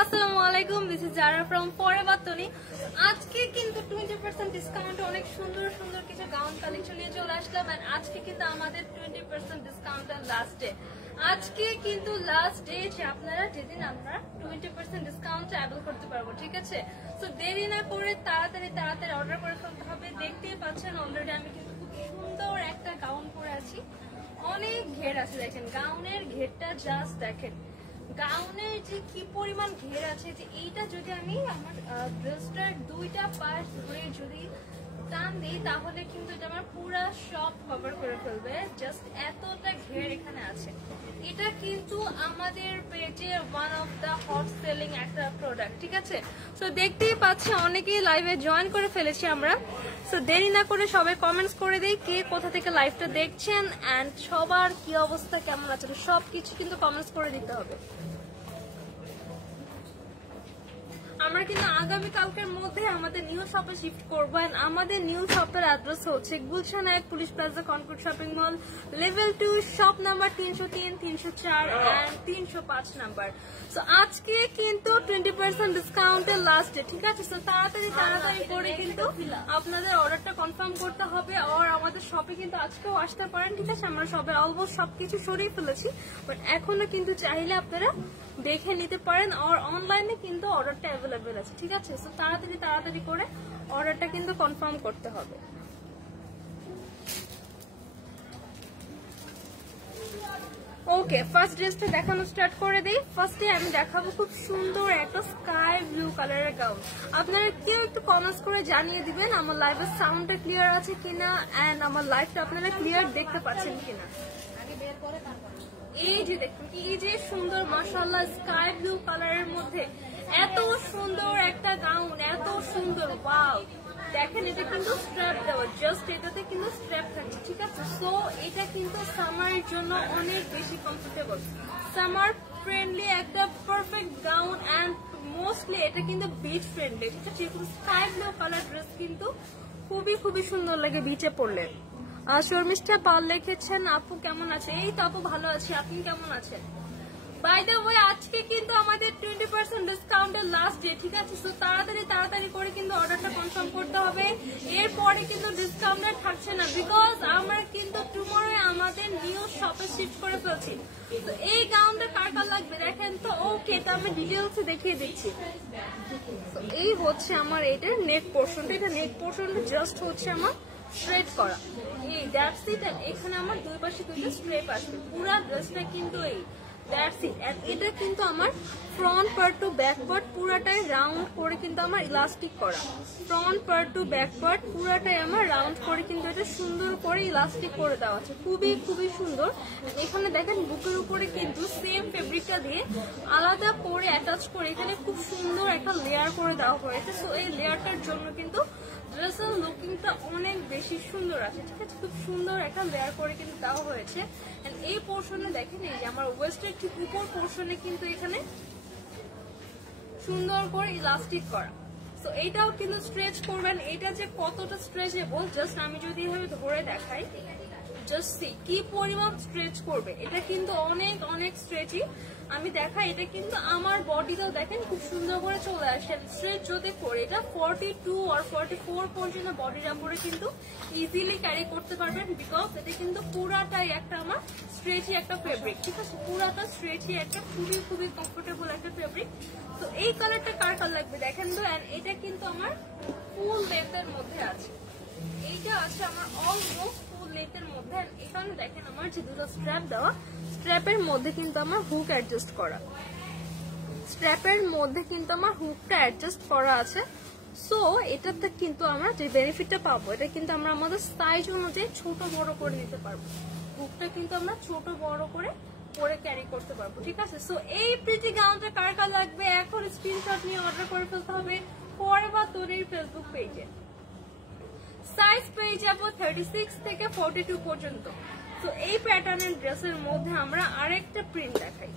আসসালামু আলাইকুম, this is Zara from forever Toni. আজকে কিন্তু 20% ডিসকাউন্টে অনেক সুন্দর সুন্দর কিছু গাউন কালেকশন নিয়ে চলে আসলাম। আর আজকে কিন্তু আমাদের 20% ডিসকাউন্টের লাস্ট ডে। আজকে কিন্তু লাস্ট ডে যে আপনারা যেদিন আমরা 20% ডিসকাউন্ট অ্যাভেল করতে পারবো, ঠিক আছে? তো দেরি না করে তাড়াতাড়ি অর্ডার করে ফেলতে হবে। দেখতেই পাচ্ছেন অলরেডি আমি কিন্তু খুব সুন্দর একটা গাউন পরে আছি, অনেক ঘের আছে। দেখেন গাউনের ঘেরটা জাস্ট দেখেন, গাউনের যে কি পরিমাণ ঘের আছে, যে এইটা যদি আমি আমার ড্রেসটার দুইটা পাশ ধরে যদি টান দিই তাহলে কিন্তু এটা আমার পুরো সব কভার করে ফেলবে। জাস্ট এতটা ঘের এখানে আছে। এটা কিন্তু আমাদের পেজে one of the hot selling একটা প্রোডাক্ট, ঠিক আছে? তো দেখতেই পাচ্ছি অনেকেই লাইভে জয়েন করে ফেলেছি আমরা। তো দেরি না করে সবাই কমেন্টস করে দেই কে কোথা থেকে লাইভটা দেখছেন এন্ড সবার কি অবস্থা, কেমন আছে, সবকিছু কিন্তু কমেন্টস করে দিতে হবে। আমরা কিন্তু আগামীকালকের মধ্যে আমাদের নিউ শপে শিফট করবো। আমাদের নিউ শপের অ্যাড্রেস হচ্ছে Gulshan 1 police plaza Concord shopping mall, level 2, shop number 303, 304 and 305 number. তো আজকে কিন্তু 20% ডিসকাউন্টের লাস্ট ডে, ঠিক আছে? তো তাড়াতাড়ি করে কিন্তু আপনাদের অর্ডারটা কনফার্ম করতে হবে। আর আমাদের শপে কিন্তু আজকেও আসতে পারেন, ঠিক আছে? আমরা সবে অলমোস্ট সবকিছু সরিয়ে ফেলেছি, বাট এখনো কিন্তু চাইলে আপনারা দেখে নিতে পারেন। আর অনলাইনে কিন্তু অর্ডারটা অ্যাভেলেবেল আছে, ঠিক আছে? তো তাড়াতাড়ি করে অর্ডারটা কিন্তু কনফার্ম করতে হবে। ওকে, ফার্স্ট ড্রেসটা দেখানো স্টার্ট করে দিই। ফার্স্টে আমি দেখাবো খুব সুন্দর একটা স্কাই ব্লু কালারের গাউন। আপনারা কেউ একটু কমেন্টস করে জানিয়ে দিবেন আমার লাইভের সাউন্ডটা ক্লিয়ার আছে কিনা এন্ড আমার লাইভটা আপনারা ক্লিয়ার দেখতে পাচ্ছেন কিনা। এই যে দেখুন, এই যে সুন্দর মাশাআল্লাহ স্কাই ব্লু কালারের মধ্যে এত সুন্দর একটা গাউন, এত সুন্দর, ওয়াও! দেখেন এটা কিন্তু স্ট্র্যাপ দেওয়া, জাস্ট এটাতে কিন্তু স্ট্র্যাপ থাকছে, ঠিক আছে? সো এটা কিন্তু সামারের জন্য অনেক বেশি কমফোর্টেবল, সামার ফ্রেন্ডলি একটা পারফেক্ট গাউন এন্ড মোস্টলি এটা কিন্তু বিচ ফ্রেন্ডলি, ঠিক আছে? স্কাই ব্লু কালার ড্রেস কিন্তু খুবই সুন্দর লাগে বিচে পরলে। শর্মিষ্ঠা পাল লিখেছেন আপু কেমন আছে? এই তো আপু ভালো আছি, আপনি কেমন আছেন? বাই দ্য ওয়ে আজকে কিন্তু আমাদের 20% ডিসকাউন্টের লাস্ট ডে, ঠিক আছে? তো তাড়াতাড়ি করে কিন্তু অর্ডারটা কনফার্ম করতে হবে। এরপরে কিন্তু ডিসকাউন্ট থাকছে না, বিকজ আমরা কিন্তু টুমরো আমাদের নিউ শপে শিফট করে ফেলছি। তো এই গাউনটা কার লাগবে দেখেন তো। ওকে, তো আমি ডিটেলসে দেখিয়ে দিচ্ছি। তো এই হচ্ছে আমার এটার নেক পোর্শনটা, এটা নেক পোর্শনটা জাস্ট হচ্ছে আমার স্ট্রেট করা, এই দ্যাটস ইট। এখানে আমার দুই পাশে দুইটা স্ট্রেপ আসবে, পুরো ড্রেসটা কিন্তু এই দ্যাটস ইট। এটা কিন্তু আমার front part to back part পুরাটাই রাউন্ড করে কিন্তু আমার ইলাস্টিক করা, front part to back part পুরাটাই আমার রাউন্ড করে কিন্তু এটা সুন্দর করে ইলাস্টিক করে দেওয়া আছে, খুবই সুন্দর। এখানে দেখেন বুকের উপরে কিন্তু সেম ফেব্রিকটা দিয়ে আলাদা করে অ্যাটাচ করে এখানে খুব সুন্দর একটা লেয়ার করে দেওয়া হয়েছে। সো এই লেয়ারটার জন্য কিন্তু ড্রেসের লুকিংটা অনেক বেশি সুন্দর আছে, ঠিক আছে? খুব সুন্দর একটা লেয়ার করে কিন্তু দেওয়া হয়েছে। এই পোর্শনে দেখেন, এই যে আমার ওয়েস্টের ঠিক উপর পোর্শনে কিন্তু এখানে সুন্দর করে ইলাস্টিক করা। তো এইটাও কিন্তু স্ট্রেচ করবেন, এটা যে কতটা স্ট্রেচেবল জাস্ট আমি যদি এভাবে ধরে দেখাই, জাস্ট সি কি পরিমাণ স্ট্রেচ করবে। এটা কিন্তু অনেক স্ট্রেচি। আমি দেখাই, এটা কিন্তু আমার বডিটাও দেখেন খুব সুন্দর করে চলে আসে। স্ট্রেচ যদি করে এটা 42 আর 44 পর্যন্ত বডির উপরে কিন্তু ইজিলি ক্যারি করতে পারবেন, বিকজ এটা কিন্তু পুরাটাই একটা আমার স্ট্রেচি একটা ফেব্রিক, ঠিক আছে? পুরাটা স্ট্রেচি একটা খুবই কমফোর্টেবল একটা ফেব্রিক। তো এই কালারটা কার লাগবে দেখেন তো। এন্ড এটা কিন্তু আমার ফুল লেন্থের মধ্যে আছে, এইটা আছে আমার অলমোস্ট ফুল লেন্থের মধ্যে। এখানে দেখেন আমার যে দুটো স্ট্র্যাপ দেওয়া, স্ট্র্যাপের মধ্যে কিন্তু আমার হুক অ্যাডজাস্ট করা, স্ট্র্যাপের মধ্যে কিন্তু আমার হুকটা অ্যাডজাস্ট করা আছে। সো এটাতে কিন্তু আমরা যে বেনিফিটটা পাবো, এটা কিন্তু আমরা আমাদের সাইজ অনুযায়ী ছোট বড় করে নিতে পারবো। হুকটা কিন্তু আমরা ছোট বড় করে ক্যারি করতে পারবো, ঠিক আছে? সো এই প্রিটি গাউনটা কার লাগবে এখন স্ক্রিনশট নিয়ে অর্ডার করে ফেলতে হবে ফরএভার তনির ফেসবুক পেজে। সাইজ পেয়ে যাবো 36 থেকে 42 পর্যন্ত। তো এই প্যাটার্নের ড্রেসের মধ্যে আমরা আরেকটা প্রিন্ট দেখাই।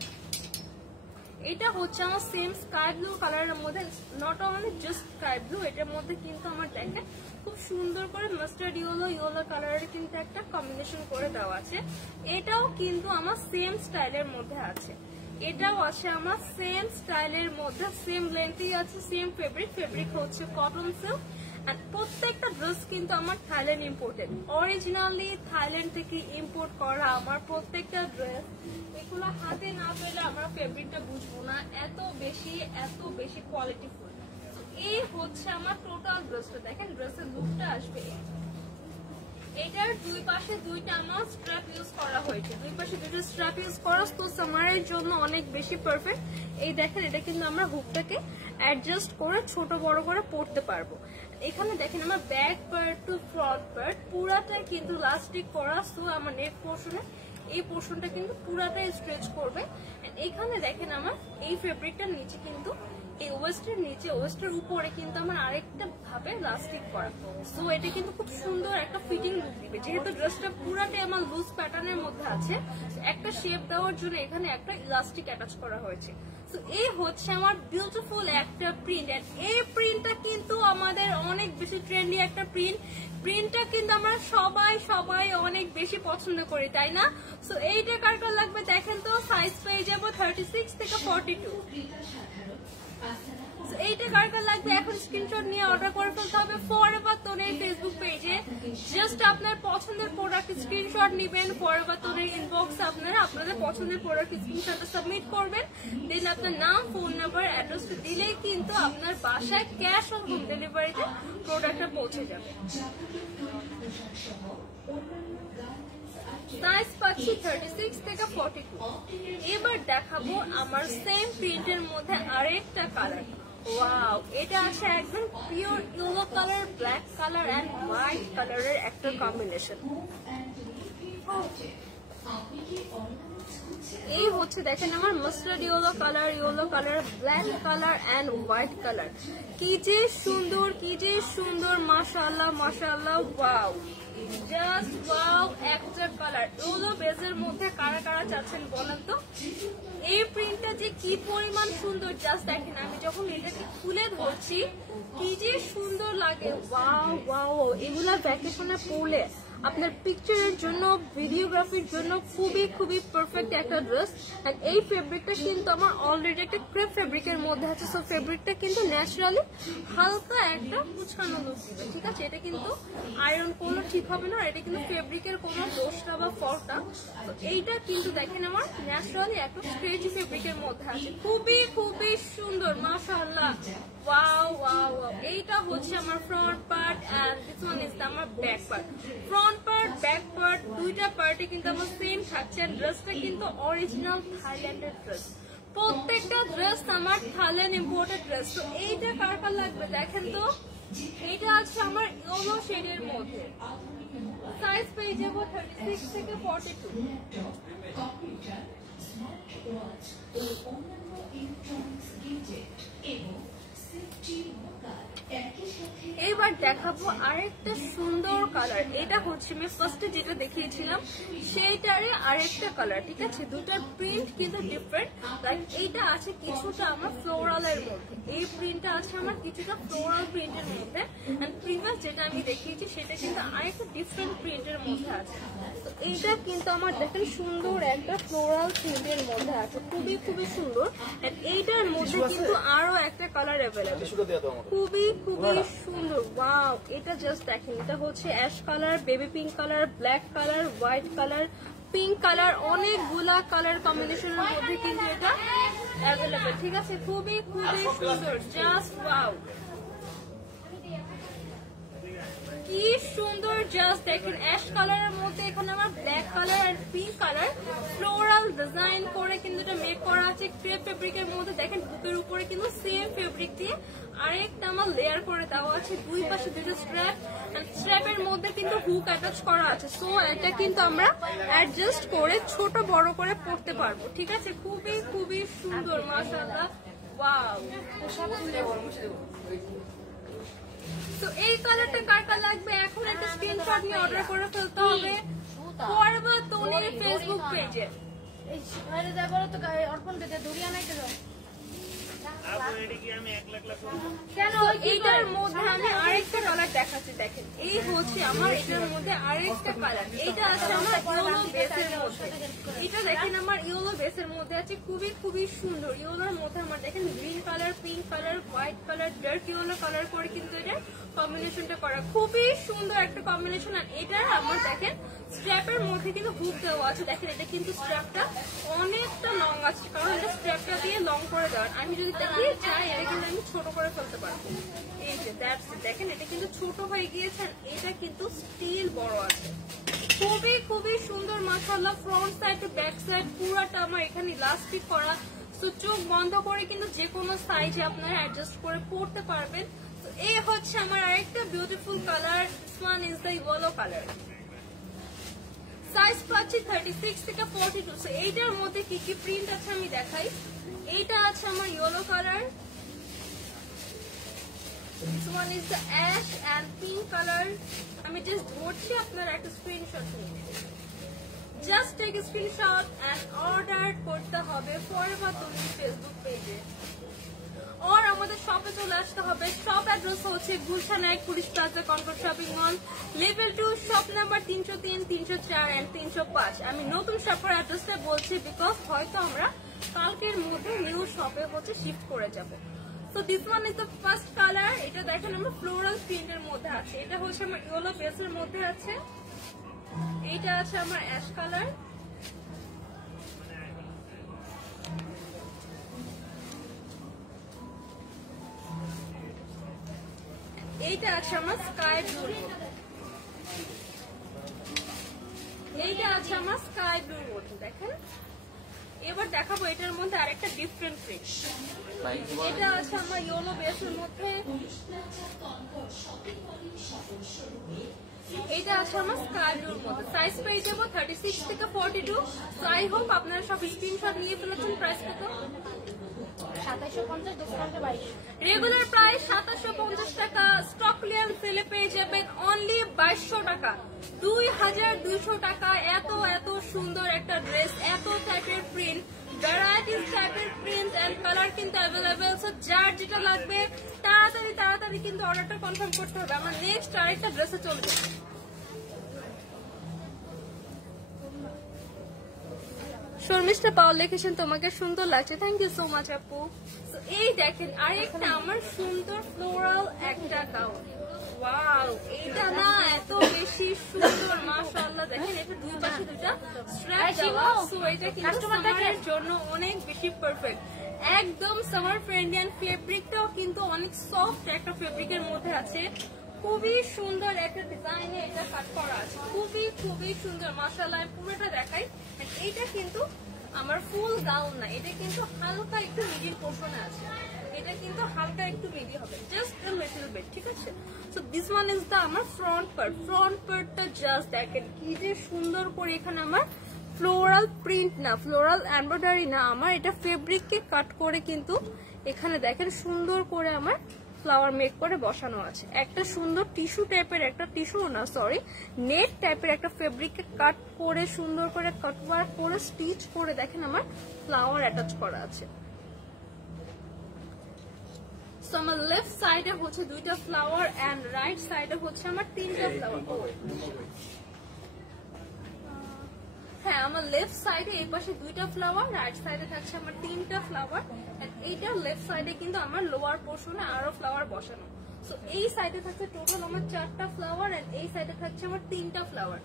এটা হচ্ছে আমার সেম স্কাই ব্লু কালারের মধ্যে, not only just sky blue, এটার মধ্যে কিন্তু আমার দেখেন খুব সুন্দর করে মাস্টার্ড ইয়েলো কালারের কিন্তু একটা কম্বিনেশন করে দেওয়া আছে। এটাও কিন্তু আমার সেম স্টাইলের মধ্যে আছে। এটাও আছে আমার সেম স্টাইলের মধ্যে, সেম লেন্থই আছে, সেম ফেব্রিক হচ্ছে কটন সিল্ক। আর প্রত্যেকটা ড্রেস কিন্তু আমার থাইল্যান্ড ইম্পোর্টেড, অরিজিনালি থাইল্যান্ড থেকে ইম্পোর্ট করা আমার প্রত্যেকটা ড্রেস। এগুলো হাতে না পেলে আমরা ফেব্রিকটা বুঝবো না, এত বেশি কোয়ালিটিফুল। এই হচ্ছে আমার টোটাল ড্রেসটা। দেখেন ড্রেসের লুকটা আসবে, এটার দুই পাশে দুইটা আমার স্ট্র্যাপ ইউজ করা হয়েছে, দুই পাশে দুইটা স্ট্র্যাপ ইউজ করা, তো সামারের জন্য অনেক বেশি পারফেক্ট। এই দেখেন এটা কিন্তু আমরা হুকটাকে অ্যাডজাস্ট করে ছোট বড় করে পড়তে পারবো। এখানে দেখেন আমার back part to front part পুরাটা কিন্তু ইলাস্টিক করা, সো আমার নেক পোর্শনে এই পোর্শনটা কিন্তু পুরাটাই স্ট্রেচ করবে। এখানে দেখেন আমার এই ফেব্রিকটার নিচে কিন্তু এই ওয়েস্টের নিচে ওয়েস্টের উপরে কিন্তু আমার আরেকটা ভাবে ইলাস্টিক করা, সো এটা কিন্তু খুব সুন্দর একটা ফিটিং লুক দিবে। যেহেতু ড্রেসটা পুরাটাই আমার লুজ প্যাটার্নের মধ্যে আছে, একটা শেপ দেওয়ার জন্য এখানে একটা ইলাস্টিক অ্যাটাচ করা হয়েছে। তো এই হচ্ছে আমার বিউটিফুল একটা প্রিন্ট, এন্ড এই প্রিন্টটা কিন্তু আমাদের অনেক বেশি ট্রেন্ডি একটা প্রিন্টটা কিন্তু আমরা সবাই অনেক বেশি পছন্দ করি, তাই না? সো এইটা কার কার লাগবে দেখেন তো, সাইজ পেয়ে যাবো 36 থেকে 42। এইটা কার কার লাগবে এখন স্ক্রিনশট নিয়ে অর্ডার করে ফেলতে হবে ফরএভার তনির ফেসবুক পেজে। জাস্ট আপনার পছন্দের প্রোডাক্ট স্ক্রিনশট নেবেন, ফরএভার তনির ইনবক্সে আপনাদের পছন্দের প্রোডাক্ট স্ক্রিনশটটা সাবমিট করবেন, দেন আপনার নাম, ফোন নাম্বার, অ্যাড্রেসটা দিলেই কিন্তু আপনার বাসায় ক্যাশ অন হোম ডেলিভারিতে প্রোডাক্টটা পৌঁছে যাবে। সাইজ পাচ্ছি 36 থেকে 42। এবার দেখাবো আমার সেম প্রিন্টের মধ্যে আরেকটা কালার। ওয়াও, এটা আছে একদম pure yellow colour, black colour and white কালারের একটা কম্বিনেশন। এই হচ্ছে দেখেন আমার mustard yellow colour, black colour and white colour. কি যে সুন্দর, মাশাআল্লাহ, ওয়াও, জাস্ট ওয়াও, একটা কালার ইয়েলো বেজের মধ্যে কারা চাচ্ছেন বলেন তো? এই প্রিন্টটা যে কি পরিমাণ সুন্দর, জাস্ট দেখেন আমি যখন এটাকে খুলে ধরছি কি যে সুন্দর লাগে। ওয়াও, এগুলা ভ্যাকেশনে পরলে আপনার পিকচারের জন্য, ভিডিওগ্রাফির জন্য খুবই পারফেক্ট একটা ড্রেস। আর এই ফেব্রিকটা কিন্তু আমার অলরেডি একটা ক্রেপ ফেব্রিকের মধ্যে আছে, সো ফেব্রিকটা কিন্তু ন্যাচারালি হালকা একটা কুচকানো লুক দিবে, ঠিক আছে? এটা কিন্তু আয়রন করলে ঠিক হবে না, এটা কিন্তু ফেব্রিকের কোনো দোষটা বা ফলটা। তো এইটা কিন্তু দেখেন আমার ন্যাচারালি একটা স্ট্রেচি ফেব্রিকের মধ্যে আছে, খুবই সুন্দর, মাশাআল্লাহ। ওয়াও, এইটা হচ্ছে আমার front part and this one is আমার back part. Front part, back part দুইটা পার্টে কিন্তু আমার সেম থাকছে। ড্রেসটা কিন্তু অরিজিনাল থাইল্যান্ডের ড্রেস, প্রত্যেকটা ড্রেস আমার থাইল্যান্ড ইম্পোর্টেড ড্রেস। তো এইটা কার কার লাগবে দেখেন তো, এটা আছে আমার ইয়েলো শেডের মধ্যে, সাইজ পেয়ে যাবো 36 থেকে 42। এবার দেখাবো আরেকটা সুন্দর কালার। এটা হচ্ছে আমি ফার্স্টে যেটা দেখিয়েছিলাম সেইটারে আরেকটা কালার, ঠিক আছে? দুটার প্রিন্ট কিন্তু ডিফারেন্ট। লাইক এইটা আছে কিছুটা আমার ফ্লোরালের মধ্যে, এই প্রিন্টটা আছে আমার কিছুটা ফ্লোরাল প্রিন্টের মধ্যে, এন্ড প্রিভিয়াস যেটা আমি দেখিয়েছি সেটা কিন্তু আরেকটা ডিফারেন্ট প্রিন্টের মধ্যে আছে। তো এইটা কিন্তু আমার দেখেন সুন্দর একটা ফ্লোরাল প্রিন্টের মধ্যে আছে, খুবই সুন্দর। এন্ড এইটার মধ্যে কিন্তু আরো একটা কালার অ্যাভেলেবল, খুবই সুন্দর। ওয়াও, এটা জাস্ট দেখেন, এটা হচ্ছে ash colour, baby pink colour, black colour, white colour, pink colour, অনেকগুলা কালার কম্বিনেশনের মধ্যে কিন্তু এটা অ্যাভেলেবল, ঠিক আছে? খুবই সুন্দর, জাস্ট ওয়াও, কি সুন্দর। জাস্ট দেখেন অ্যাশ কালারের মধ্যে এখানে আমার ব্ল্যাক কালার আর পিঙ্ক কালার ফ্লোরাল ডিজাইন করে কিন্তু এটা মেক করা আছে ক্রেপ ফেব্রিকের মধ্যে। দেখেন বুকের উপরে কিন্তু সেম ফেব্রিক দিয়ে আরেকটা আমার লেয়ার করে দেওয়া আছে, দুই পাশে দুটো স্ট্র্যাপ, স্ট্র্যাপের মধ্যে কিন্তু হুক অ্যাটাচ করা আছে, সো এটা কিন্তু আমরা অ্যাডজাস্ট করে ছোট বড় করে পড়তে পারবো, ঠিক আছে? খুবই সুন্দর, মাশাআল্লাহ, ওয়াও। তো এই কালারটা কার কার লাগবে এখন একটা স্ক্রিনশট নিয়ে অর্ডার করে ফেলতে হবে ফরএভার তনির ফেসবুক পেজে। এই বাইরে যা বলো তো অর্পণ দিতে দড়িয়া নাই তো কেন এইটার মধ্যে আমি আরেকটা কালার দেখাচ্ছি, দেখেন এই হচ্ছে আমার এটার মধ্যে আরেকটা কালার। এটা আছে আমার ইয়েলো বেসের মধ্যে, এটা দেখেন আমার ইয়েলো বেসের মধ্যে আছে, খুবই খুবই সুন্দর। ইয়েলোর মধ্যে আমার দেখেন green colour, pink colour, white colour, dark yellow colour করে কিন্তু এটা কম্বিনেশনটা করা, খুবই সুন্দর একটা কম্বিনেশন। আর এটার আমার দেখেন স্ট্র্যাপের মধ্যে কিন্তু হুক দেওয়া আছে, দেখেন এটা কিন্তু স্ট্র্যাপটা অনেকটা লং আছে, কারণ এটা স্ট্র্যাপটা দিয়ে লং করে দেওয়ার। আমি যদি দেখিয়ে চাই এটা কিন্তু আমি ছোট করে ফেলতে পারবো। এই যে দ্যাটস ইট, দেখেন এটা কিন্তু ছোট হয়ে গিয়েছে, এটা কিন্তু স্টিল বড় আছে, খুবই খুবই সুন্দর মাশাআল্লাহ। Front side to back side পুরাটা আমার এখানে ইলাস্টিক করা, তো চোখ বন্ধ করে কিন্তু যে কোনো সাইজে আপনারা অ্যাডজাস্ট করে পড়তে পারবেন। তো এই হচ্ছে আমার আরেকটা beautiful colour, one is the yellow colour. Size পাচ্ছি 36 থেকে 42। সো এইটার মধ্যে কি কি প্রিন্ট আছে আমি দেখাই। এইটা আছে আমার yellow colour, this one is the ash and pink color. আমি জাস্ট ধরছি, আপনারা একটা স্ক্রিনশট নিন, just take screenshot and order করতে হবে ফরএভার তুমি ফেসবুক পেজে, और আমাদের শপে চলে আসতে হবে। শপ অ্যাড্রেস হচ্ছে Gulshan 1 police plaza Concord shopping mall, level 2, shop number 303, 304 and 305। আমি নতুন শপের অ্যাড্রেসটা বলছি বিকজ হয়তো আমরা কালকের মধ্যে নিউ শপে হচ্ছে শিফট করে যাব। তো this one is the first colour. এটা দেখেন আমার ফ্লোরাল প্রিন্টের মধ্যে আছে, এটা হচ্ছে আমার ইয়েলো বেসের মধ্যে আছে। এইটা আছে আমার অ্যাশ কালার, এইটা আছে আমার স্কাই ব্লু, এইটা আছে আমার স্কাই ব্লুর মধ্যে। দেখেন এবার দেখাবো এটার মধ্যে আরেকটা ডিফারেন্ট প্রিন্ট। এটা আছে আমার ইয়েলো বেসের মধ্যে, এটা আছে আমার স্কাই ব্লুর মধ্যে। সাইজ পেয়ে যাবো 36 থেকে 42। তো আই হোপ আপনারা সব স্ক্রিনশট নিয়ে ফেলেছেন। প্রাইস কত? 2750, ডিসকাউন্টে 2200। রেগুলার প্রাইস 2750 টাকা, স্টক ক্লিয়ারেন্স সেলে পেয়ে যাবেন অনলি 2200 টাকা, 2200 টাকা। এত এত সুন্দর একটা ড্রেস, এত টাইপের প্রিন্ট, ভ্যারাইটিস টাইপের প্রিন্ট এন্ড কালার কিন্তু অ্যাভেলেবেল। সো যার যেটা লাগবে তাড়াতাড়ি তাড়াতাড়ি কিন্তু অর্ডারটা কনফার্ম করতে হবে। আমরা নেক্সট আরেকটা ড্রেসে চলে যাব। শর্মিষ্ঠা পাওয়ার লিখেছেন তোমাকে সুন্দর লাগছে, থ্যাংক ইউ সো মাচ আপু। এই দেখেন আরেকটা আমার সুন্দর ফ্লোরাল একটা গাউন, ওয়াও এইটা না এত বেশি সুন্দর মাশাআল্লাহ। দেখেন এটা দুই পাশে দুটো স্ট্র্যাপ দেওয়া, সো এটা কিন্তু সামারের জন্য অনেক বেশি পারফেক্ট, একদম সামার ফ্রেন্ডলি। এন্ড ফেব্রিকটাও কিন্তু অনেক সফট একটা ফেব্রিকের মধ্যে আছে, খুবই সুন্দর একটা ডিজাইনে এটা কাট করা আছে, খুবই খুবই সুন্দর মাশাআল্লাহ। পুরোটা দেখাই, এইটা কিন্তু আমার ফুল গাউন না, এটা কিন্তু হালকা একটু মিডিল পোর্শনে আছে, এটা কিন্তু হালকা একটু মিডি হবে, জাস্ট আ লিটল বিট, ঠিক আছে। So this one is the আমার ফ্রন্ট পার্ট। ফ্রন্ট পার্টটা জাস্ট দেখেন কি যে সুন্দর করে, এখানে আমার ফ্লোরাল প্রিন্ট না, ফ্লোরাল এমব্রয়ডারি না, আমার এটা ফেব্রিককে কাট করে কিন্তু এখানে দেখেন সুন্দর করে আমার ফ্লাওয়ার মেক করে বসানো আছে। একটা সুন্দর টিস্যু টাইপের, একটা টিস্যু না সরি নেট টাইপের একটা ফেব্রিককে কাট করে সুন্দর করে কাট ওয়ার্ক করে স্টিচ করে দেখেন আমার ফ্লাওয়ার অ্যাটাচ করা আছে। সো আমার লেফট সাইডে হচ্ছে দুইটা ফ্লাওয়ার এন্ড রাইট সাইডে হচ্ছে আমার তিনটা ফ্লাওয়ার। হ্যাঁ, আমার লেফট সাইডে এই পাশে দুইটা ফ্লাওয়ার, রাইট সাইডে থাকছে আমার তিনটা ফ্লাওয়ার। এইটা লেফট সাইডে কিন্তু আমার লোয়ার পোর্শনে আরো ফ্লাওয়ার বসানো। সো এই সাইডে থাকছে টোটাল আমার 4টা ফ্লাওয়ার এন্ড এই সাইডে থাকছে আমার 3টা ফ্লাওয়ার।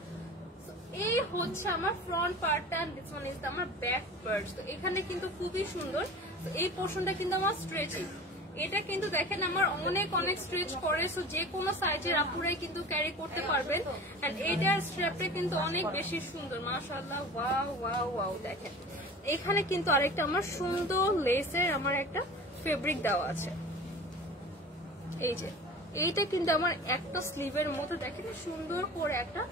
এই হচ্ছে আমার ফ্রন্ট পার্টটা এন্ড দিস ওয়ান ইজ আমার ব্যাক পার্ট। তো এখানে কিন্তু খুবই সুন্দর। তো এই পোর্শনটা কিন্তু আমার স্ট্রেচিং, এটা কিন্তু দেখেন আমার অনেক অনেক স্ট্রেচ করে, সো যে কোনো সাইজের আপুরাই কিন্তু ক্যারি করতে পারবেন। এন্ড এটার স্ট্র্যাপটা কিন্তু অনেক বেশি সুন্দর মাশাআল্লাহ, ওয়াও ওয়াও ওয়াও। দেখেন এখানে কিন্তু আরেকটা আমার সুন্দর লেসের আমার একটা ফেব্রিক দেওয়া আছে, এই যে এইটা কিন্তু আমার একটা স্লিভের মতো দেখেন সুন্দর করে একটা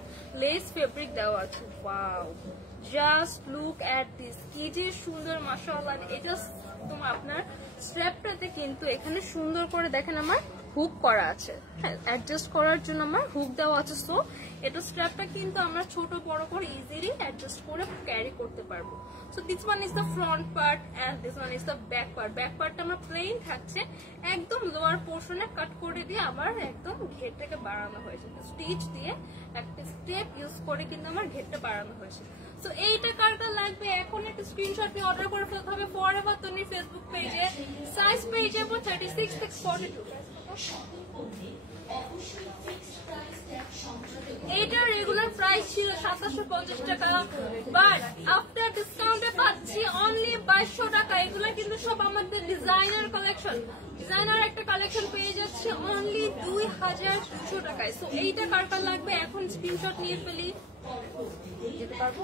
লেস ফেব্রিক দেওয়া আছে, wow just look at this, কি যে সুন্দর মাশাআল্লাহ। এটা তোমার আপনার স্ট্র্যাপটাতে কিন্তু এখানে সুন্দর করে দেখেন আমার হুক করা আছে, হ্যাঁ অ্যাডজাস্ট করার জন্য আমার হুক দেওয়া আছে। সো এটা স্ট্র্যাপটা কিন্তু আমরা ছোট বড় করে ইজিলি অ্যাডজাস্ট করে ক্যারি করতে পারবো। So this one is the front part and this one is the back part. Back পার্টটা আমার প্লেন থাকছে, একদম লোয়ার পোর্শনে কাট করে দিয়ে আবার একদম ঘেরটাকে বাড়ানো হয়েছে, স্টিচ দিয়ে একটা স্টেপ ইউজ করে কিন্তু আমার ঘেরটা বাড়ানো হয়েছে। সো এইটা কার কার লাগবে এখন একটা স্ক্রিনশট নিয়ে অর্ডার করে ফেলতে হবে ফরএভার তন্বীর ফেসবুক পেজে। সাইজ পেয়ে যাবো 36 থেকে 42। এইটার রেগুলার প্রাইস ছিল 2750 টাকা, বাট আফটার ডিসকাউন্টে পাচ্ছি অনলি 2200 টাকা। এগুলো কিন্তু সব আমাদের ডিজাইনার কালেকশন, ডিজাইনার একটা কালেকশন পেয়ে যাচ্ছে অনলি 2200 টাকায়। সো এইটা কার কার লাগবে এখন স্ক্রিনশট নিয়ে ফেলি। যেতে পারবো?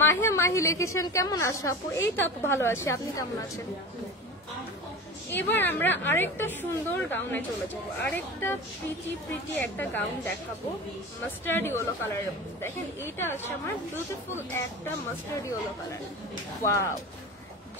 মাহিয়া মাহি লিখেছেন কেমন আছো আপু? এইটা আপু ভালো আছি, আপনি কেমন আছেন? এবার আমরা আরেকটা সুন্দর গাউনে চলে যাবো, আরেকটা প্রিটি একটা গাউন দেখাবো মাস্টার্ড ইয়েলো কালারের মধ্যে। দেখেন এইটা আছে আমার বিউটিফুল একটা mustard yellow colour. Wow,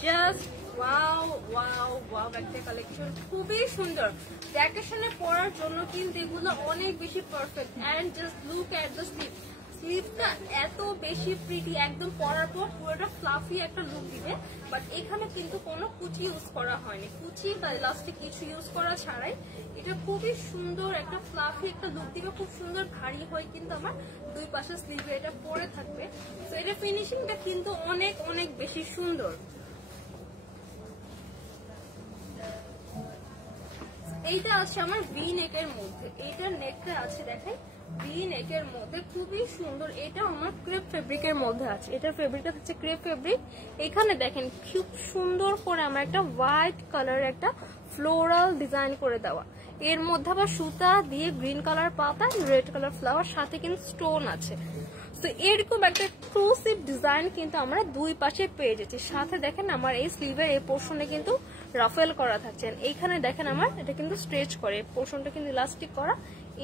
just wow wow wow একটা কালেকশন, খুবই সুন্দর। ভ্যাকেশনে পরার জন্য কিন্তু এগুলো অনেক বেশি perfect. And just look at the sleeve, স্লিভটা এত বেশি প্রিটি, একদম পরার পর পুরোটা ফ্লাফি একটা লুক দিবে। বাট এখানে কিন্তু কোনো কুচি ইউজ করা হয়নি, কুচি বা ইলাস্টিক কিছু ইউজ করা ছাড়াই এটা খুবই সুন্দর একটা ফ্লাফি একটা লুক দিবে, খুব সুন্দর ভারী হয়ে কিন্তু আমার দুই পাশে স্লিভে এটা পরে থাকবে। তো এটা ফিনিশিংটা কিন্তু অনেক অনেক বেশি সুন্দর। এইটা আছে আমার ভি নেকের মধ্যে, এইটার নেকটা আছে দেখেন ভি নেকের মধ্যে, খুবই সুন্দর। এটা আমার ক্রেপ ফেব্রিকের মধ্যে আছে, এটার ফেব্রিকটা হচ্ছে ক্রেপ ফেব্রিক। এখানে দেখেন খুব সুন্দর করে আমার একটা হোয়াইট কালার একটা ফ্লোরাল ডিজাইন করে দেওয়া, এর মধ্যে আবার সুতা দিয়ে গ্রিন কালার পাতা, রেড কালার ফ্লাওয়ার, সাথে কিন্তু স্টোন আছে। তো এরকম একটা এক্সক্লুসিভ ডিজাইন কিন্তু আমরা দুই পাশে পেয়ে যাচ্ছি। সাথে দেখেন আমার এই স্লিভের এই পোর্শনে কিন্তু রাফেল করা থাকছে, এইখানে দেখেন আমার এটা কিন্তু স্ট্রেচ করে, পোর্শনটা কিন্তু ইলাস্টিক করা,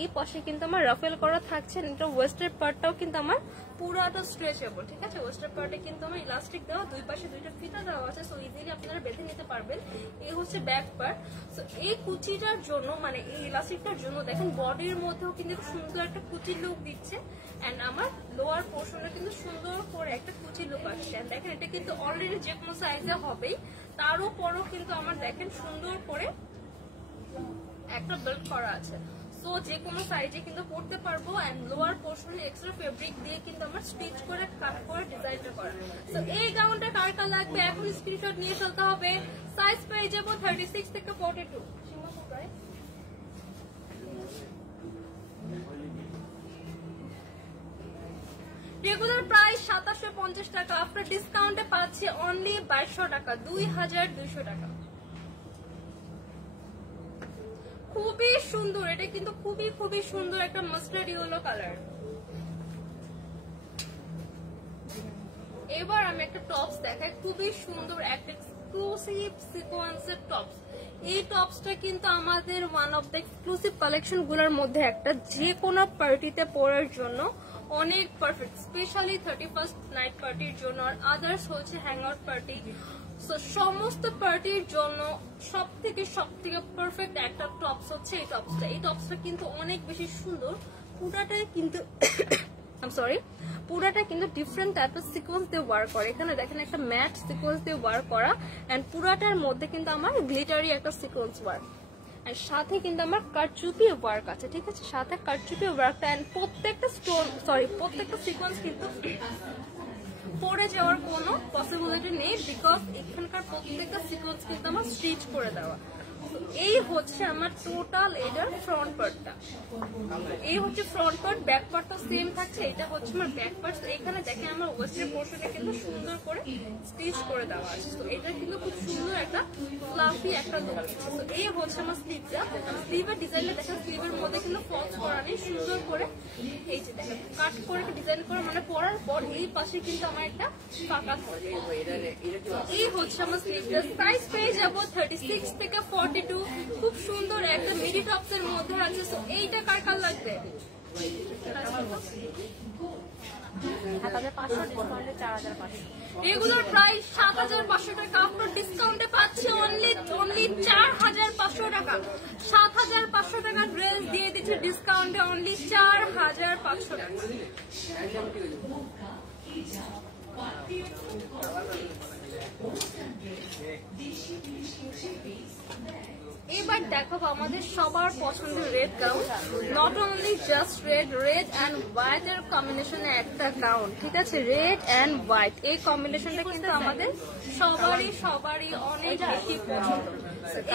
এই পাশে কিন্তু আমার রাফেল করা থাকছে। এটা ওয়েস্টার্ন পার্টটাও কিন্তু আমার পুরাটা স্ট্রেচেবল, ঠিক আছে। ওয়েস্টার্ন পার্টে কিন্তু আমার ইলাস্টিক দেওয়া, দুই পাশে দুইটা ফিতা দেওয়া আছে, সো ইজিলি আপনারা বেঁধে নিতে পারবেন। এই হচ্ছে ব্যাক পার্ট। সো এই কুচিটার জন্য মানে এই ইলাস্টিকটার জন্য দেখেন বডির মধ্যেও কিন্তু সুন্দর একটা কুচি লুক দিচ্ছে। এন্ড আমার লোয়ার পোর্শনে কিন্তু সুন্দর করে একটা কুচি লুক আসছে। দেখেন এটা কিন্তু অলরেডি যে কোনো সাইজে হবেই, তার উপরও কিন্তু আমার দেখেন সুন্দর করে একটা বেল্ট করা আছে, সো যে কোনো সাইজে কিন্তু পরতে পারবো। এন্ড লোয়ার পোর্শনে এক্সট্রা ফেব্রিক দিয়ে কিন্তু আমার স্টিচ করে কাট করে ডিজাইনটা করা। সো এই গাউনটা কার কার লাগবে এখন স্ক্রিনশট নিয়ে ফেলতে হবে। সাইজ পেয়ে যাবো 36 থেকে 42। রেগুলার প্রাইস 2750 টাকা, আফটার ডিসকাউন্টে পাচ্ছি অনলি 2200 টাকা, 2200 টাকা। খুবই সুন্দর, এটা কিন্তু খুবই খুবই সুন্দর একটা মাস্টার্ড ইয়েলো কালার। এবার আমি একটা টপস দেখাই, খুবই সুন্দর একটা এক্সক্লুসিভ সিকোয়েন্সের টপস। এই টপসটা কিন্তু আমাদের one of the exclusive collection গুলোর মধ্যে একটা, যে কোনো পার্টিতে পরার জন্য অনেক পারফেক্ট, স্পেশালি 31st নাইট পার্টির জন্য, আর আদার্স হচ্ছে হ্যাং আউট পার্টি। সো সমস্ত পার্টির জন্য সব থেকে পারফেক্ট একটা টপস হচ্ছে এই টপসটা। এই টপসটা কিন্তু অনেক বেশি সুন্দর, পুরাটাই কিন্তু পুরাটা কিন্তু ডিফারেন্ট টাইপের সিকোয়েন্স দিয়ে ওয়ার্ক করে। এখানে দেখেন একটা ম্যাট সিকোয়েন্স দিয়ে ওয়ার্ক করা, এন্ড পুরাটার মধ্যে কিন্তু আমার গ্লিটারি একটা সিকোয়েন্স ওয়ার্ক, আর সাথে কিন্তু আমার কারচুপি ওয়ার্ক আছে, ঠিক আছে, সাথে কারচুপি ওয়ার্কটা। এন্ড প্রত্যেকটা প্রত্যেকটা সিকোয়েন্স কিন্তু পরে যাওয়ার কোনো পসিবিলিটি নেই, বিকজ এখানকার প্রত্যেকটা সিকোয়েন্স কিন্তু আমার স্টিচ করে দেওয়া। এই হচ্ছে আমার টোটাল এটার ফ্রন্ট পার্টটা, এই হচ্ছে ফ্রন্ট পার্ট। ব্যাক পার্টটা সেম থাকছে, এটা হচ্ছে আমার ব্যাক পার্ট। এখানে দেখেন আমার ওয়েস্টের পোর্শনে কিন্তু সুন্দর করে স্টিচ করে দেওয়া আছে, তো এটা কিন্তু খুব সুন্দর একটা ফ্লাফি একটা লুক দিচ্ছে। তো এই হচ্ছে আমার স্লিভটা, স্লিভের ডিজাইনটা দেখেন, স্লিভের মধ্যে কিন্তু ফলস করা নেই, সুন্দর করে এই যে দেখেন কাট করে ডিজাইন করে, মানে পরার পর এই পাশে কিন্তু আমার একটা ফাঁকা থাকে। এই হচ্ছে আমার স্লিভটা। সাইজ পেয়ে যাবো 36 থেকে 42, খুব সুন্দর একটা মিডি টপস এর মধ্যে আছে। সো এইটা কার কার লাগবে? 4500, রেগুলার প্রাইস 7500 টাকা, আফটার ডিসকাউন্টে পাচ্ছি অনলি 4500 টাকা। 7500 টাকা ড্রেস দিয়ে দিচ্ছে ডিসকাউন্টে অনলি 4500 টাকা। এবার দেখো আমাদের সবার পছন্দের red gown, not only just red, red and white এর কম্বিনেশনে একটা গাউন, ঠিক আছে? রেড অ্যান্ড হোয়াইট এই কম্বিনেশনটা কিন্তু আমাদের সবারই অনেক বেশি পছন্দ।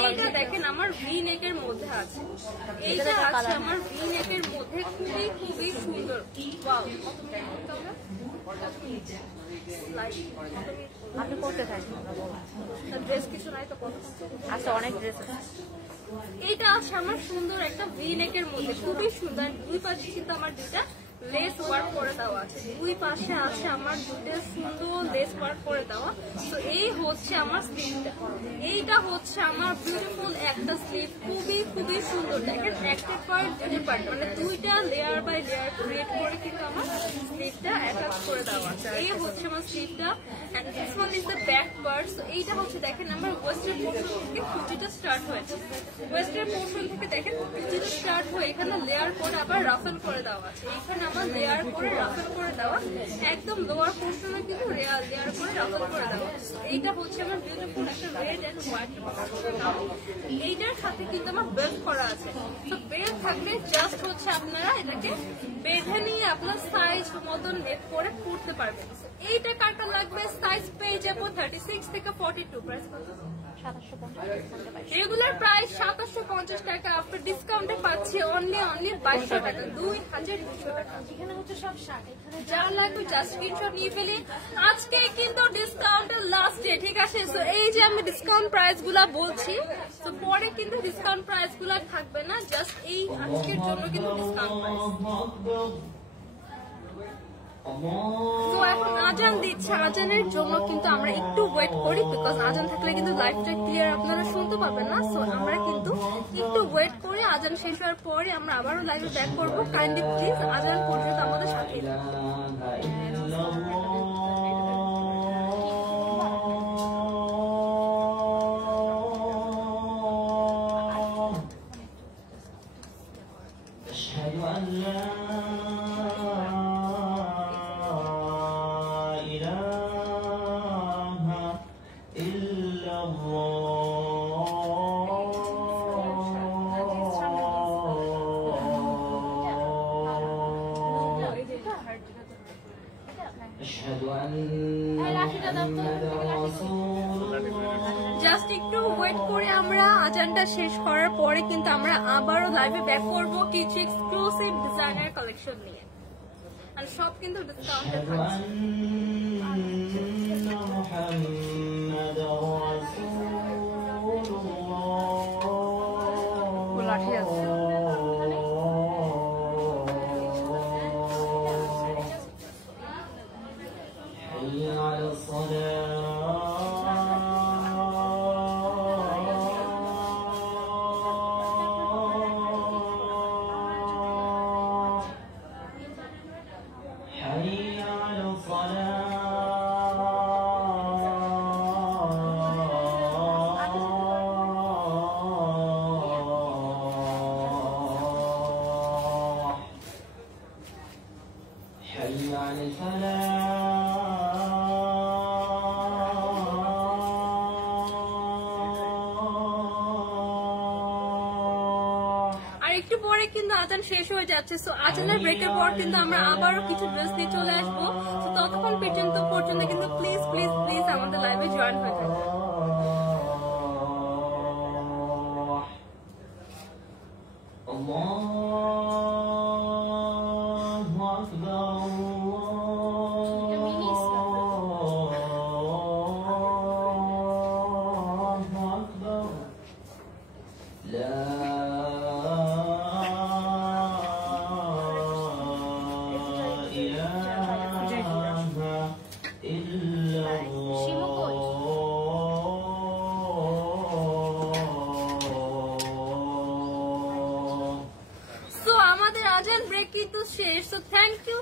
এইটা দেখেন আমার ভি নেকের মধ্যে আছে, এইটা আছে আমার ভি নেকের মধ্যে, খুবই সুন্দর। ওয়াও, আপনি করতে থাকেন, ড্রেস কিছু নাই তো কত আচ্ছা অনেক ড্রেস আছে। এইটা আছে আমার সুন্দর একটা ভি নেকের মধ্যে, খুবই সুন্দর। দুই পাশে কিন্তু আমার দুইটা লেস ওয়ার্ক করে দেওয়া আছে, দুই পাশে আছে আমার দুটো সুন্দর লেস ওয়ার্ক করে দেওয়া। তো এই হচ্ছে আমার স্লিভটা, এইটা হচ্ছে আমার বিউটিফুল একটা স্লিভ, খুবই সুন্দর। দেখেন একটা পার্ট দুটো পার্ট, মানে দুইটা লেয়ার বাই লেয়ার ক্রিয়েট করে কিন্তু আমার স্লিভটা অ্যাটাচ করে দেওয়া আছে। এই হচ্ছে আমার স্লিভটা, and this one is the back part. So এইটা হচ্ছে দেখেন আমার ওয়েস্টের পোর্শন থেকে কুচিটা স্টার্ট হয়েছে, ওয়েস্টের পোর্শন থেকে দেখেন কুচিটা স্টার্ট হয়ে এখানে লেয়ার করে আবার রাফেল করে দেওয়া আছে, এখানে আমার লেয়ার করে রাফেল করে দেওয়া, একদম লোয়ার পোর্শনে কিন্তু লেয়ার করে রাফেল করে দেওয়া। এইটা হচ্ছে আমার বিউটিফুল একটা রেড এন্ড হোয়াইট। এইটার সাথে কিন্তু আমার বেল্ট করা আছে, তো বেল্ট থাকলে জাস্ট হচ্ছে আপনারা এটাকে বেঁধে নিয়ে আপনার সাইজ মতন বের করে পড়তে পারবেন। এইটা কাটা লাগবে, সাইজ পেয়ে যাবো 36 থেকে 42। প্রাইস কত? রেগুলার প্রাইস 2750 টাকা, আফটার ডিসকাউন্টে পাচ্ছি অনলি 2200 টাকা, 2200 টাকা। এখানে হচ্ছে সব শার্ট, যা লাগবে জাস্ট স্ক্রিনশট নিয়ে ফেলি। আজকে কিন্তু ডিসকাউন্টের লাস্ট ডে, ঠিক আছে? সো এই যে আমি ডিসকাউন্ট প্রাইস গুলা বলছি, তো পরে কিন্তু ডিসকাউন্ট প্রাইস গুলা থাকবে না, জাস্ট এই আজকের জন্য কিন্তু ডিসকাউন্ট প্রাইস। তো এখন আজান দিচ্ছে, আজানের জন্য কিন্তু আমরা একটু ওয়েট করি, বিকজ আজান থাকলে কিন্তু লাইভটা ক্লিয়ার আপনারা শুনতে পাবেন না। সো আমরা কিন্তু একটু ওয়েট করি, আজান শেষ হওয়ার পরে আমরা আবারও লাইভে ব্যাক করবো। কাইন্ডলি প্লিজ আজান পর্যন্ত আমাদের সাথে জাস্ট একটু ওয়েট করে আমরা আজানটা শেষ করার পরে কিন্তু আমরা আবারও লাইভে ব্যাক করবো কিছু এক্সক্লুসিভ ডিজাইনার কালেকশন নিয়ে, আর সব কিন্তু ডিসকাউন্টে থাকছে। লাঠি আছে। একটু পরে কিন্তু আজান শেষ হয়ে যাচ্ছে, সো আজানের ব্রেকের পর কিন্তু আমরা আবারও কিছু ড্রেস নিয়ে চলে আসবো। তো ততক্ষণ পর্যন্ত কিন্তু প্লিজ আমাদের লাইভে জয়েন হয়ে থাকবে।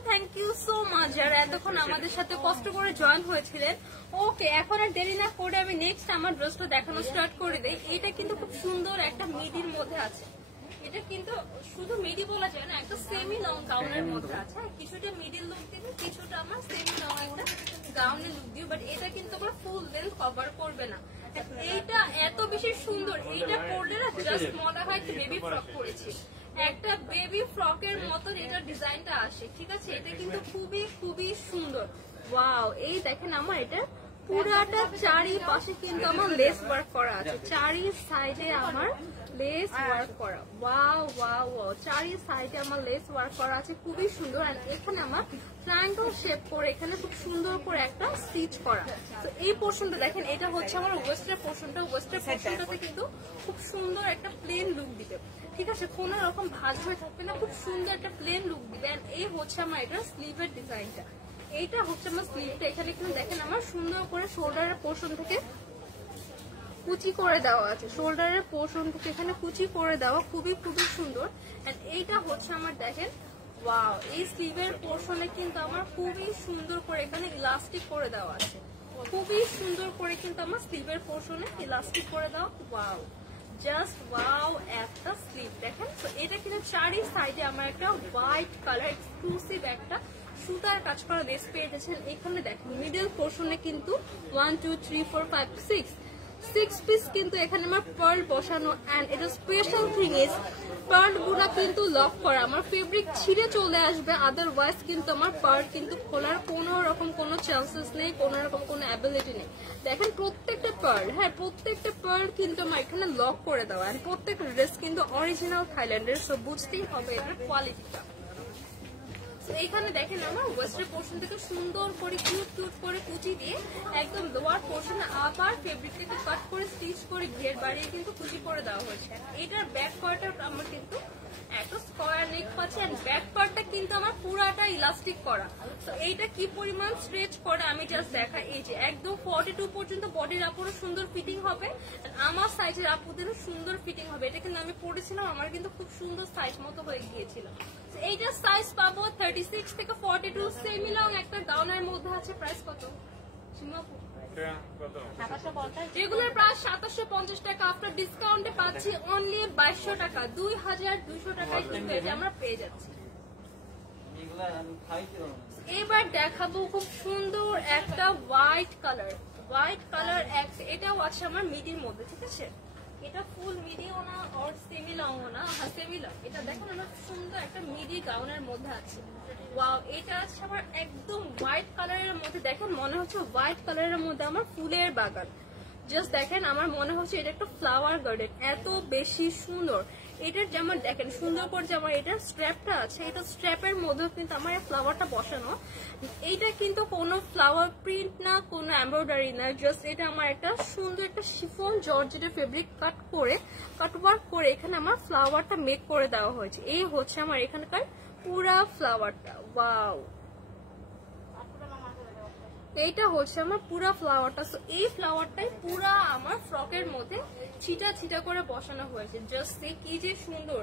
থ্যাংক ইউ সো মাচ যারা এতক্ষণ আমাদের সাথে কষ্ট করে জয়েন হয়েছিলেন। ওকে, এখন আর দেরি না করে আমি নেক্সট আমার ড্রেসটা দেখানো স্টার্ট করে দেই। এটা কিন্তু খুব সুন্দর একটা মিডির মধ্যে আছে, এটা কিন্তু শুধু মিডি বলা যায় না, একটা সেমি লং গাউনের মধ্যে আছে। কিছুটা মিডিল লুক দিবে, কিছুটা আমার সেমি লং একটা গাউনের লুক দিও, বাট এটা কিন্তু আমার ফুল লেন্থ কভার করবে না। এইটা এত বেশি সুন্দর, এইটা পরলে না জাস্ট মনে হয় একটা বেবি ফ্রক পরেছি, একটা বেবি ফ্রকের মতন এটা ডিজাইনটা আসে, ঠিক আছে? এটা কিন্তু খুবই খুবই সুন্দর। ওয়াও, এই দেখেন আমার এটা পুরাটা চারিপাশে কিন্তু আমার লেস ওয়ার্ক করা আছে, চারি সাইডে আমার লেস ওয়ার্ক করা। ওয়াও ওয়াও ওয়াও, চারি সাইডে আমার লেস ওয়ার্ক করা আছে, খুবই সুন্দর। আর এখানে আমার ট্রায়াঙ্গল শেপ করে এখানে খুব সুন্দর করে একটা স্টিচ করা। তো এই পোর্শনটা দেখেন, এটা হচ্ছে আমার ওয়েস্টের পোর্শনটা। ওয়েস্টের পোর্শনটাতে কিন্তু খুব সুন্দর একটা প্লেন লুক দিবে, ঠিক আছে? কোন রকম ভাঁজ হয়ে থাকবে না, খুব সুন্দর একটা প্লেন লুক দিবে। আর এই হচ্ছে আমার এটা স্লিভের ডিজাইনটা, এইটা হচ্ছে আমার স্লিভটা। এখানে কিন্তু দেখেন আমার সুন্দর করে শোল্ডারের পোর্শন থেকে কুচি করে দেওয়া আছে, শোল্ডারের পোর্শন থেকে এখানে কুচি করে দেওয়া, খুবই খুবই সুন্দর। এন্ড এইটা হচ্ছে আমার দেখেন, ওয়াও, এই স্লিভের পোর্শনে কিন্তু আমার খুবই সুন্দর করে এখানে ইলাস্টিক করে দেওয়া আছে, খুবই সুন্দর করে কিন্তু আমার স্লিভের পোর্শনে ইলাস্টিক করে দেওয়া। ওয়াও, জাস্ট ওয়াও একটা স্লিভ দেখেন। তো এটা কিন্তু চারি সাইডে আমার একটা হোয়াইট কালার এক্সক্লুসিভ একটা সুতার কাজ করা লেস পেয়ে গেছেন। এখানে দেখেন মিডল পোর্শনে কিন্তু 1 2 3 4 5 6 পিস কিন্তু এখানে আমার পার্ল বসানো। এন্ড এটা স্পেশাল থিং ইজ পার্ল গুলা কিন্তু লক করা, আমার ফেব্রিক ছিঁড়ে চলে আসবে, আদারওয়াইজ কিন্তু আমার পার্ল কিন্তু খোলার কোনো রকম কোনো চান্সেস নেই, কোনো রকম কোনো অ্যাবিলিটি নেই। দেখেন প্রত্যেকটা পার্ল, হ্যাঁ প্রত্যেকটা পার্ল কিন্তু আমার এখানে লক করে দেওয়া। আর প্রত্যেক ড্রেস কিন্তু অরিজিনাল থাইল্যান্ডের, সো বুঝতেই হবে এটার কোয়ালিটিটা। এইখানে দেখেন আমার ওয়েস্টার্ন পোর্শন থেকে সুন্দর করে কিউট কিউট করে কুচি দিয়ে একদম লোয়ার পোর্শনে আবার ফেব্রিক থেকে কাট করে স্টিচ করে ঘের বাড়িয়ে কিন্তু কুচি করে দেওয়া হয়েছে। এটার ব্যাক পার্টটা আমার কিন্তু একটা স্কয়ার নেক পাচ্ছে, এন্ড ব্যাক পার্টটা কিন্তু আমার পুরাটা ইলাস্টিক করা। তো এইটা কি পরিমাণ স্ট্রেচ করে আমি জাস্ট দেখাই, এই যে একদম 42 পর্যন্ত বডির আপুরও সুন্দর ফিটিং হবে, আমার সাইজের আপুদেরও সুন্দর ফিটিং হবে। এটা কিন্তু আমি পরেছিলাম, আমার কিন্তু খুব সুন্দর সাইজ মতো হয়ে গিয়েছিল। এইটার সাইজ পাবো 36 থেকে 42, সেমি লং একটা গাউনের মধ্যে আছে। প্রাইস কত? রেগুলার প্রাইস 2750 টাকা, আফটার ডিসকাউন্টে পাচ্ছি অনলি 2200 টাকা, 2200 টাকায় কিন্তু এটা আমরা পেয়ে যাচ্ছি। এবার দেখাবো খুব সুন্দর একটা হোয়াইট কালার, এটাও আছে আমার মিডির মধ্যে, ঠিক আছে? এটা ফুল মিডিও না আর সেমি লংও না, সেমি লং। এটা দেখুন আমার সুন্দর একটা মিডি গাউনের মধ্যে আছে। ওয়াও, এটা আছে আমার একদম হোয়াইট কালারের মধ্যে। দেখেন মনে হচ্ছে হোয়াইট কালারের মধ্যে আমার ফুলের বাগান। জাস্ট দেখেন আমার মনে হচ্ছে এটা একটা ফ্লাওয়ার গার্ডেন, এত বেশি সুন্দর। এটার যেমন দেখেন সুন্দর করে যেমন এটার স্ট্র্যাপটা আছে, এটা স্ট্র্যাপের মধ্যে কিন্তু আমার এই ফ্লাওয়ারটা বসানো। এইটা কিন্তু কোনো ফ্লাওয়ার প্রিন্ট না, কোনো এমব্রয়ডারি না, জাস্ট এটা আমার একটা সুন্দর একটা শিফন জর্জেটের ফেব্রিক কাটওয়ার্ক করে এখানে আমার ফ্লাওয়ারটা মেক করে দেওয়া হয়েছে। এই হচ্ছে আমার এখানকার পুরা ফ্লাওয়ারটা। ওয়াও, এইটা হচ্ছে আমার পুরা ফ্লাওয়ারটা। সো এই ফ্লাওয়ারটাই পুরা আমার ফ্রকের মধ্যে ছিটা ছিটা করে বসানো হয়েছে। জাস্ট সে কি যে সুন্দর,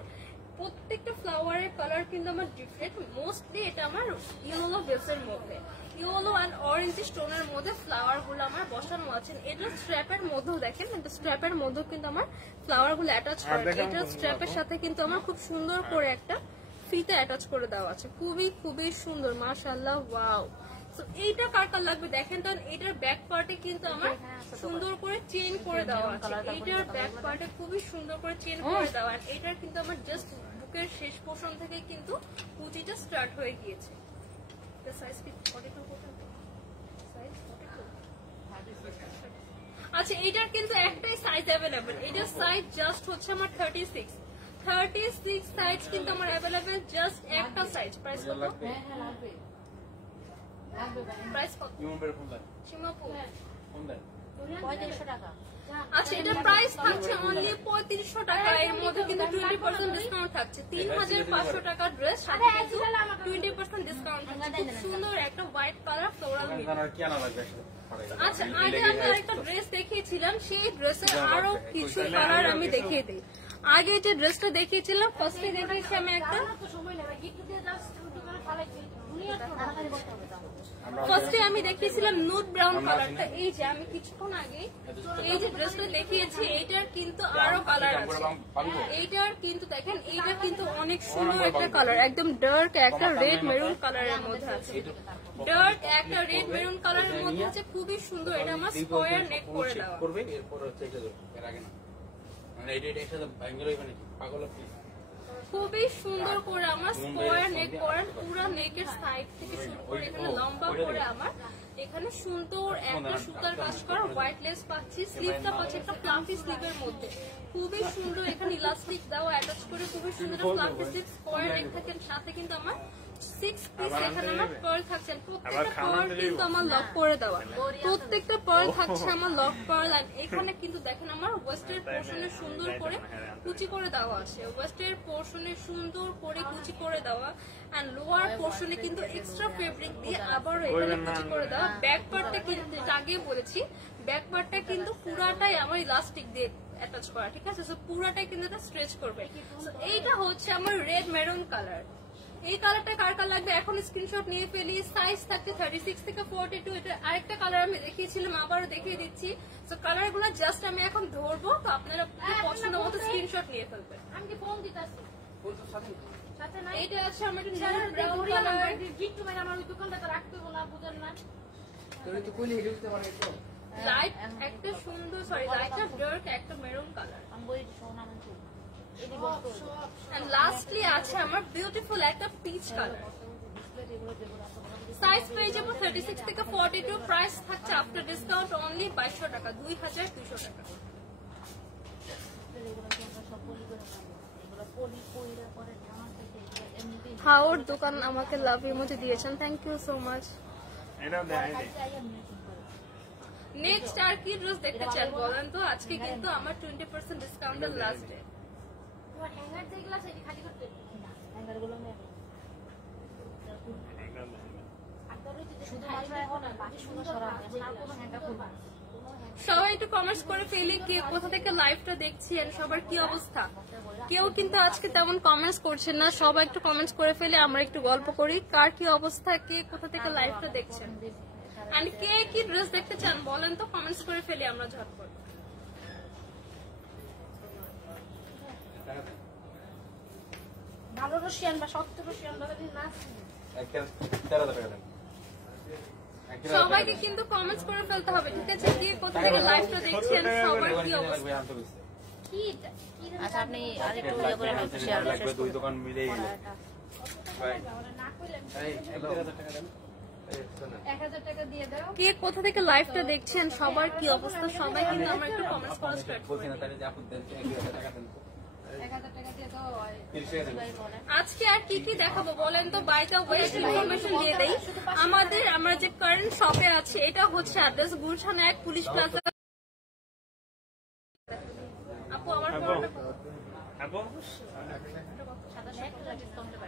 প্রত্যেকটা ফ্লাওয়ারের কালার কিন্তু আমার ডিফারেন্ট। মোস্টলি এটা আমার ইয়েলো বেসের মধ্যে, ইয়েলো অ্যান্ড অরেঞ্জ স্টোনের মধ্যে ফ্লাওয়ার গুলো আমার বসানো আছে। এটা স্ট্র্যাপের মধ্যেও দেখেন, স্ট্র্যাপের মধ্যেও কিন্তু আমার ফ্লাওয়ার গুলো অ্যাটাচ করা। এটা স্ট্র্যাপের সাথে কিন্তু আমার খুব সুন্দর করে একটা ফিতে অ্যাটাচ করে দেওয়া আছে, খুবই খুবই সুন্দর, মাশাআল্লাহ। ওয়াও, তো এইটা কার কার লাগবে দেখেন তো। এটার ব্যাক পার্টে কিন্তু আমার সুন্দর করে চেইন করে দেওয়া আছে, এইটার ব্যাক পার্টে খুবই সুন্দর করে চেইন করে দেওয়া। আর এটার কিন্তু আমার জাস্ট বুকের শেষ পোর্শন থেকে কিন্তু কুচিটা স্টার্ট হয়ে গিয়েছে। আচ্ছা, এটার কিন্তু একটাই সাইজ অ্যাভেলেবেল, এটার সাইজ জাস্ট হচ্ছে আমার 36 সাইজ কিন্তু আমার অ্যাভেলেবেল, জাস্ট একটা সাইজ। প্রাইস কত? প্রাইস কত? সীমাপু 3500 টাকা। আচ্ছা, এটা প্রাইস থাকছে অনলি 3500 টাকা। এর মধ্যে কিন্তু 20% ডিসকাউন্ট থাকছে। 3500 টাকা ড্রেস সাথে কিন্তু 20% ডিসকাউন্ট থাকছে। খুব সুন্দর একটা হোয়াইট কালার ফ্লোরাল মিড। আচ্ছা, আগে আমি আরেকটা ড্রেস দেখিয়েছিলাম, সেই ড্রেসের আরো কিছু কালার আমি দেখিয়ে দিই। আগে যে ড্রেসটা দেখিয়েছিলাম, ফার্স্টে দেখিয়েছি আমি একটা ফার্স্টে আমি দেখিয়েছিলাম নুড ব্রাউন কালারটা, এই যে আমি কিছুক্ষণ আগে এই যে ড্রেসটা দেখিয়েছি, এইটার কিন্তু আরো কালার আছে। এইটার কিন্তু দেখেন, এইটা কিন্তু অনেক সুন্দর একটা কালার, একদম ডার্ক একটা রেড মেরুন কালারের মধ্যে আছে। ডার্ক একটা রেড মেরুন কালারের মধ্যে আছে, খুবই সুন্দর। এটা আমার স্কোয়ার নেক করে দেওয়া, খুবই সুন্দর করে আমার স্কোয়ার নেক করা, পুরো নেকের সাইড থেকে শুরু করে এখানে লম্বা করে আমার এখানে সুন্দর একটা সুতার কাজ করা হোয়াইট লেস পাচ্ছি। স্লিভটা পাচ্ছি একটা ফ্লাফি স্লিভের মধ্যে, খুবই সুন্দর। এখানে ইলাস্টিক দেওয়া অ্যাটাচ করে খুবই সুন্দর ফ্লাফি স্লিভ, স্কোয়ার নেক থাকেন। সাথে কিন্তু আমার 6 পিস এখানে আমার পার্ল থাকছেন, প্রত্যেকটা পার্ল কিন্তু আমার লক করে দেওয়া, প্রত্যেকটা পার্ল থাকছে আমার লক পার্ল। আর এখানে কিন্তু দেখেন আমার ওয়েস্টের পোর্শনে সুন্দর করে কুচি করে দেওয়া আছে, ওয়েস্টের পোর্শনে সুন্দর করে কুচি করে দেওয়া। আর লোয়ার পোর্শনে কিন্তু এক্সট্রা ফেব্রিক দিয়ে আবারও এখানে কুচি করে দেওয়া। ব্যাক পার্টটা কিন্তু আগে বলেছি, ব্যাক পার্টটা কিন্তু পুরাটাই আমার ইলাস্টিক দিয়ে অ্যাটাচ করা, ঠিক আছে? সো পুরাটাই কিন্তু এটা স্ট্রেচ করবে। সো এইটা হচ্ছে আমার রেড মেরুন কালার। এই কালারটা কার কার লাগবে এখন স্ক্রিনশট নিয়ে ফেলি। সাইজ থাকছে 36 থেকে 42। এটা আরেকটা কালার আমি দেখিয়েছিলাম, আবারও দেখিয়ে দিচ্ছি। তো কালার গুলো জাস্ট আমি এখন ধরবো, তো আপনারা পছন্দ মতো স্ক্রিনশট নিয়ে ফেলবেন। আমি কি ফোন দিতাছি সাথে না, এটা আছে আমার একটা ব্রাউন কালার। গিফট মানে আমার ওই দোকানটা তো রাখতে বলা, বুঝেন না? তুমি তো কইলে ঢুকতে পারো তো। লাইট একটা সুন্দর, সরি লাইট না ডার্ক একটা মেরুন কালার। আমি বলি সোনা মন তো এদি বস্তু। এন্ড লাস্টলি আছে আমার বিউটিফুল একটা পিচ কালার। সাইজ পেয়ে যাবো 36 থেকে 42। প্রাইস থাকছে আফটার ডিসকাউন্ট অনলি 2200 টাকা, 2200 টাকা। হাওর দোকান আমাকে লাভ ইমোজি দিয়েছেন, thank you so much. Next আর কি ড্রেস দেখতে চান বলেন তো? আজকে কিন্তু আমার 20% ডিসকাউন্টের লাস্ট ডে। তোমার হ্যাঙ্গার যেগুলো আছে এটি খালি করতে না, হ্যাঙ্গার গুলো আমি শুধু মাত্র এখন বাকি সুন্দর সরাব, এখন আর কোনো হ্যাঙ্গার করব না। সবাই একটু কমেন্টস করে ফেলি কে কোথা থেকে লাইভটা দেখছেন, সবার কি অবস্থা। কেউ কিন্তু আজকে তেমন কমেন্টস করছেন না, সবাই একটু কমেন্টস করে ফেলে আমরা একটু গল্প করি কার কি অবস্থা, কে কোথা থেকে লাইভটা দেখছেন, আর কে কি ড্রেস দেখতে চান বলেন তো, কমেন্টস করে ফেলি আমরা ঝটপট। ভালো রশিয়ান বা শক্ত রশিয়ান বাজারে না সবাইকে কিন্তু কমেন্টস করে ফেলতে হবে, ঠিক আছে? কে কোথা থেকে লাইভটা দেখছেন, সবার কি অবস্থা। আচ্ছা আপনি আরেকটু ইয়ে করে আমাকে শেয়ার করুন। দুই দোকান মিলে গেল। কে কোথা থেকে লাইভটা দেখছেন, সবার কি অবস্থা, সবাই কিন্তু আমরা একটু কমেন্টস করা স্টার্ট করি। আজকে আর কি কি দেখাবো বলেন তো? বাইটা ওয়ে ইনফরমেশন দিয়ে দেই। আমরা যে কারেন্ট শপে আছে এটা হচ্ছে অ্যাড্রেস গুলশান 1 পুলিশ প্লাজা। আপু আমার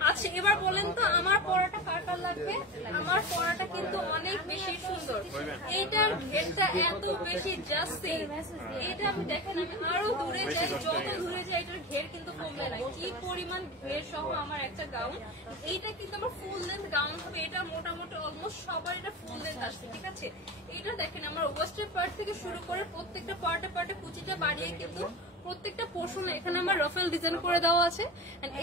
আচ্ছা এবার বলেন তো আমার পড়াটা কার কার লাগবে? আমার পড়াটা কিন্তু অনেক বেশি সুন্দর, এইটার ঘেরটা এত বেশি জাস্টি। এটা আমি দেখেন, আমি আরো দূরে যাই, যত দূরে যাই এটার ঘের কিন্তু কমবে না। কি পরিমাণ ঘের সহ আমার একটা গাউন, এইটা কিন্তু আমার ফুল লেন্থ গাউন হবে। এটা মোটামুটি অলমোস্ট সবার এটা ফুল লেন্থ আসছে, ঠিক আছে? এটা দেখেন আমার ওয়েস্টের পার্ট থেকে শুরু করে প্রত্যেকটা পার্টে কুচিটা বাড়িয়ে কিন্তু প্রত্যেকটা পোর্শনে এখানে আমার রফেল ডিজাইন করে দেওয়া আছে।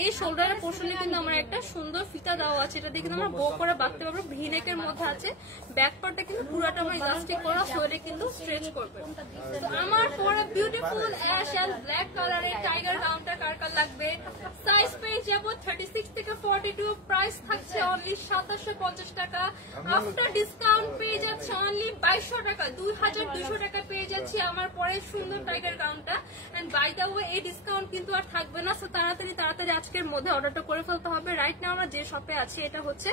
এই শোল্ডারের পোর্শনে কিন্তু আমার একটা সুন্দর ফিতা দেওয়া আছে, এটা দিয়ে কিন্তু আমরা বো করে বাঁধতে পারবো। ভিনেকের মধ্যে আছে, ব্যাক পার্টটা কিন্তু পুরোটা আমার ইলাস্টিক করা, সোলে কিন্তু স্ট্রেচ করবে। তো আমার পরা বিউটিফুল অ্যাশ এন্ড ব্ল্যাক কালারের টাইগার গাউনটা কার কার লাগবে? সাইজ পেয়ে যাবো 36 থেকে 42। প্রাইস থাকছে অনলি 2750 টাকা। আফটার ডিসকাউন্ট পেয়ে যাচ্ছে অনলি 2200 টাকা, 2200 টাকা পেয়ে যাচ্ছি আমার পরে সুন্দর টাইগার গাউনটা। বাই দ্য ওয়ে এই ডিসকাউন্ট কিন্তু আর থাকবে না, সো তাড়াতাড়ি আজকের মধ্যে অর্ডারটা করে ফেলতে হবে। রাইট নাও আমরা যে শপে আছি এটা হচ্ছে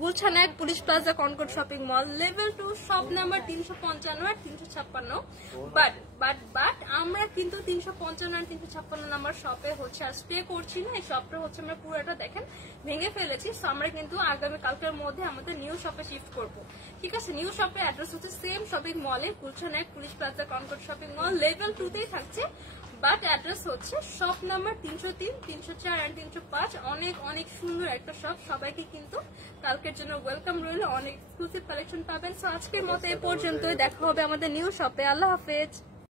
Gulshan 1 police plaza Concord shopping mall, level 2, shop number 355 আর 356। বাট আমরা কিন্তু 355 আর 356 নাম্বার শপে হচ্ছে আর স্টে করছি না। এই শপটা হচ্ছে আমরা পুরোটা দেখেন ভেঙে ফেলেছি, সো আমরা কিন্তু আগামী কালকের মধ্যে আমাদের নিউ শপে শিফট করব, ঠিক আছে? নিউ শপের অ্যাড্রেস হচ্ছে সেম শপিং মলে, Gulshan 1 police plaza Concord shopping mall, level 2তেই থাকছে। বাট অ্যাড্রেস হচ্ছে শপ নাম্বার 303, 304 এন্ড 305। অনেক অনেক সুন্দর একটা শপ। সবাইকে কিন্তু কালকের জন্য ওয়েলকাম রইল, অনেক এক্সক্লুসিভ কালেকশন পাবেন। সো আজকের মতো এই পর্যন্তই, দেখা হবে আমাদের নিউ শপে। আল্লাহ হাফেজ।